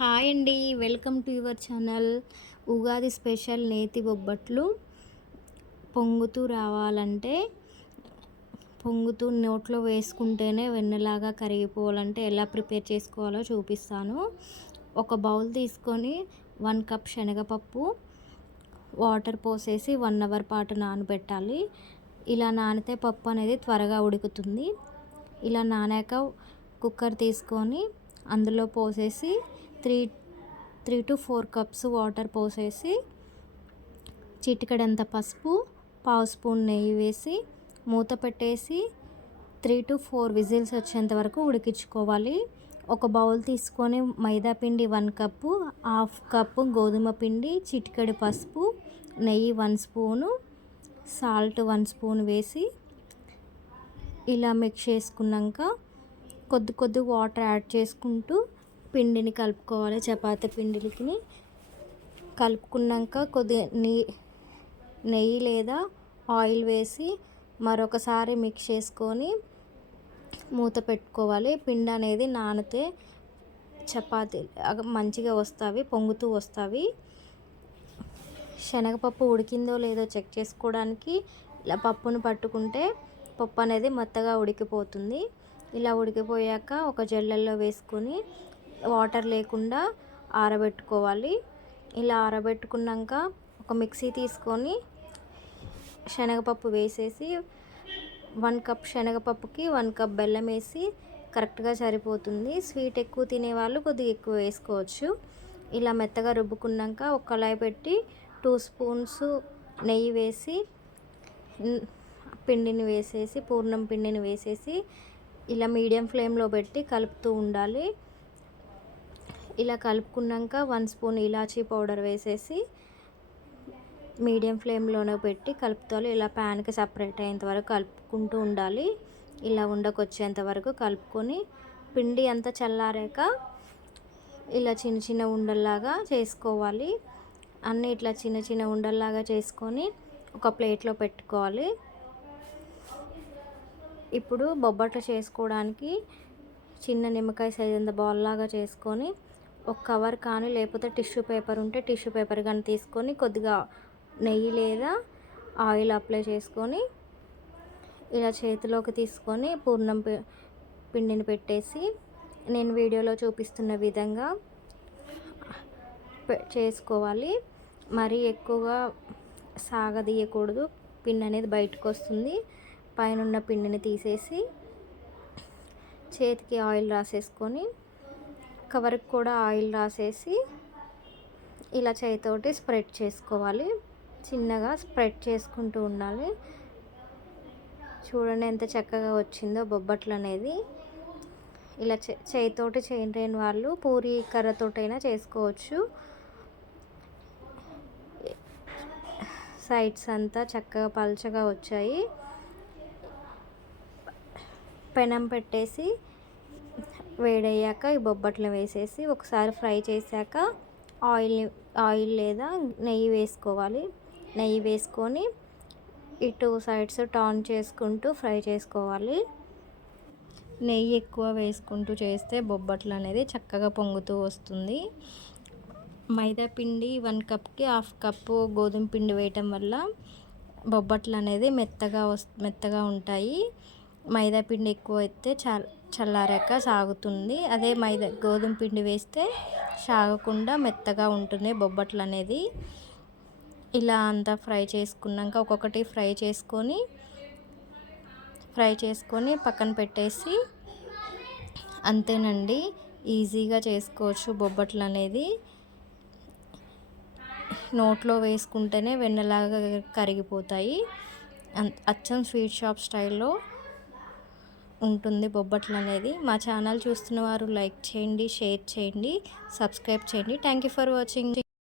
Hi అండి welcome to your channel Ugadi special నేతి బొబ్బట్లు. పొంగుతూ రావాలంటే పొంగుతూ నోట్లో వేసుకుంటేనే వెన్నలాగా కరిగిపోవాలంటే ఎలా ప్రిపేర్ చేసుకోవాలో చూపిస్తాను. ఒక బౌల్ తీసుకొని వన్ కప్ శనగపప్పు వాటర్ పోసేసి వన్ అవర్ పాటు నానబెట్టాలి. ఇలా నానితే పప్పు అనేది త్వరగా ఉడుకుతుంది. ఇలా నానాక కుక్కర్ తీసుకొని అందులో పోసేసి three three to four cups water పోసేసి చిటికడంత పసుపు పావు స్పూన్ నెయ్యి వేసి మూత పెట్టేసి త్రీ టు ఫోర్ విజిల్స్ వచ్చేంత వరకు ఉడికించుకోవాలి. ఒక బౌల్ తీసుకొని మైదా పిండి వన్ కప్పు హాఫ్ కప్పు గోధుమ పిండి చిటికడి పసుపు నెయ్యి one spoon salt one spoon వేసి ఇలా మిక్స్ చేసుకున్నాక కొద్ది కొద్ది వాటర్ యాడ్ చేసుకుంటూ పిండిని కలుపుకోవాలి చపాతి పిండికి కలుపుకున్నాక కొద్దిగా నెయ్యి లేదా ఆయిల్ వేసి మరొకసారి మిక్స్ చేసుకొని మూత పెట్టుకోవాలి. పిండి అనేది నానితే చపాతీ మంచిగా వస్తాయి పొంగుతూ వస్తాయి శనగపప్పు ఉడికిందో లేదో చెక్ చేసుకోవడానికి ఇలా పప్పును పట్టుకుంటే పప్పు అనేది మెత్తగా ఉడికిపోతుంది. ఇలా ఉడికిపోయాక ఒక జల్లెల్లో వేసుకొని వాటర్ లేకుండా ఆరబెట్టుకోవాలి. ఇలా ఆరబెట్టుకున్నాక ఒక మిక్సీ తీసుకొని శనగపప్పు వేసేసి వన్ కప్ శనగపప్పుకి వన్ కప్ బెల్లం వేసి కరెక్ట్గా సరిపోతుంది. స్వీట్ ఎక్కువ తినేవాళ్ళు కొద్దిగా ఎక్కువ వేసుకోవచ్చు. ఇలా మెత్తగా రుబ్బుకున్నాక ఒక కళాయి పెట్టి టూ స్పూన్స్ నెయ్యి వేసి పిండిని వేసేసి పూర్ణం పిండిని వేసేసి ఇలా మీడియం ఫ్లేమ్లో పెట్టి కలుపుతూ ఉండాలి. ఇలా కలుపుకున్నాక వన్ స్పూన్ ఇలాచీ పౌడర్ వేసేసి మీడియం ఫ్లేమ్లోనే పెట్టి కలుపుతాలి. ఇలా ప్యాన్కి సపరేట్ అయ్యేంత వరకు కలుపుకుంటూ ఉండాలి. ఇలా ఉండకొచ్చేంత వరకు కలుపుకొని పిండి అంతా చల్లారాక ఇలా చిన్న చిన్న ఉండల్లాగా చేసుకోవాలి. అన్నీ ఇట్లా చిన్న చిన్న ఉండల్లాగా చేసుకొని ఒక ప్లేట్లో పెట్టుకోవాలి. ఇప్పుడు బొబ్బట్లు చేసుకోవడానికి చిన్న నిమ్మకాయ సైజ్ అంత బాల్ లాగా చేసుకొని ఒక కవర్ కానీ లేకపోతే టిష్యూ పేపర్ ఉంటే టిష్యూ పేపర్ కానీ తీసుకొని కొద్దిగా నెయ్యి లేదా ఆయిల్ అప్లై చేసుకొని ఇలా చేతిలోకి తీసుకొని పూర్ణం పిండిని పెట్టేసి నేను వీడియోలో చూపిస్తున్న విధంగా చేసుకోవాలి. మరీ ఎక్కువగా సాగదీయకూడదు. పిండి అనేది బయటకు వస్తుంది. పైన పిండిని తీసేసి చేతికి ఆయిల్ రాసేసుకొని కవర్కి కూడా ఆయిల్ రాసేసి ఇలా చేతితోటి స్ప్రెడ్ చేసుకోవాలి. చిన్నగా స్ప్రెడ్ చేసుకుంటూ ఉండాలి. చూడండి ఎంత చక్కగా వచ్చిందో బొబ్బట్లు అనేది. ఇలా చేతితోటి చేయలేని వాళ్ళు పూరి కర్రతోటైనా చేసుకోవచ్చు. సైడ్స్ అంతా చక్కగా పల్చగా వచ్చాయి. పెనం పెట్టేసి వేడయ్యాక ఈ బొబ్బట్లు వేసేసి ఒకసారి ఫ్రై చేశాక ఆయిల్ ఆయిల్ లేదా నెయ్యి వేసుకోవాలి. నెయ్యి వేసుకొని ఇటు సైడ్స్ టర్న్ చేసుకుంటూ ఫ్రై చేసుకోవాలి. నెయ్యి ఎక్కువ వేసుకుంటూ చేస్తే బొబ్బట్లు అనేది చక్కగా పొంగుతూ వస్తుంది. మైదా పిండి వన్ కప్కి హాఫ్ కప్పు గోధుమ పిండి వేయటం వల్ల బొబ్బట్లు అనేది మెత్తగా వస్ మెత్తగా ఉంటాయి. మైదా పిండి ఎక్కువ అయితే చల్ చల్లారాక సాగుతుంది. అదే మైదా గోధుమ పిండి వేస్తే సాగకుండా మెత్తగా ఉంటుంది బొబ్బట్లు అనేది ఇలా అంతా ఫ్రై చేసుకున్నాక ఒక్కొక్కటి ఫ్రై చేసుకొని ఫ్రై చేసుకొని పక్కన పెట్టేసి అంతేనండి. ఈజీగా చేసుకోవచ్చు బొబ్బట్లు అనేది నోట్లో వేసుకుంటేనే వెన్నలాగా కరిగిపోతాయి. అచ్చం స్వీట్ షాప్ స్టైల్లో ఉంటుంది బొబ్బట్లు అనేది. మా ఛానల్ చూస్తున్న వారు లైక్ చేయండి షేర్ చేయండి సబ్స్క్రైబ్ చేయండి. Thank you for watching.